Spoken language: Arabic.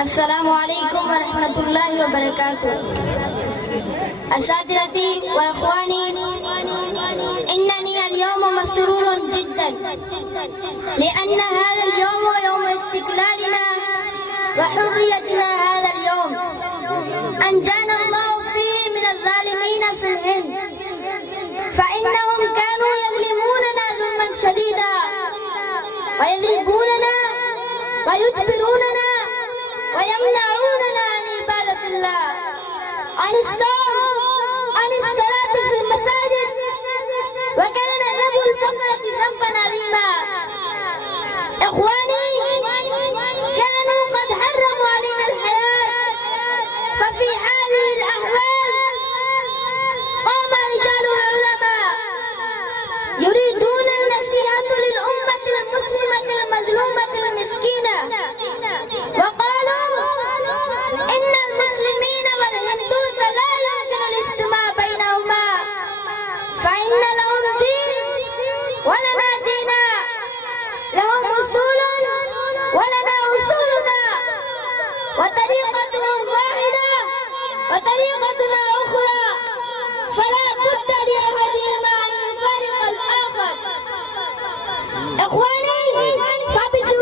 السلام عليكم ورحمة الله وبركاته. أساتذتي وإخواني، إنني اليوم مسرور جدا لأن هذا اليوم يوم استقلالنا وحريتنا. هذا اليوم أنجانا الله فيه من الظالمين في الهند، فإنهم كانوا يظلموننا ظلما شديدا ويضربوننا ويجبروننا ويمنعوننا عن عبادة الله، عن الصوم، عن الصلاة في المساجد، وكان ذبح البقرة ذنبا عظيما. إخواني، كانوا قد حرموا علينا الحياة، ففي هذه الأحوال قام رجال العلماء يريدون النصيحة للأمة المسلمة المظلومة المسكينة، وقالوا إن المسلمين والهندوس لا يمكن الاجتماع بينهما، فإن لهم دين ولنا دينا، لهم أصول ولنا أصولنا، وطريقتهم واحدة وطريقتنا أخرى، فلا بد لأحدهما أن يفارق الآخر. إخواني، فبجوار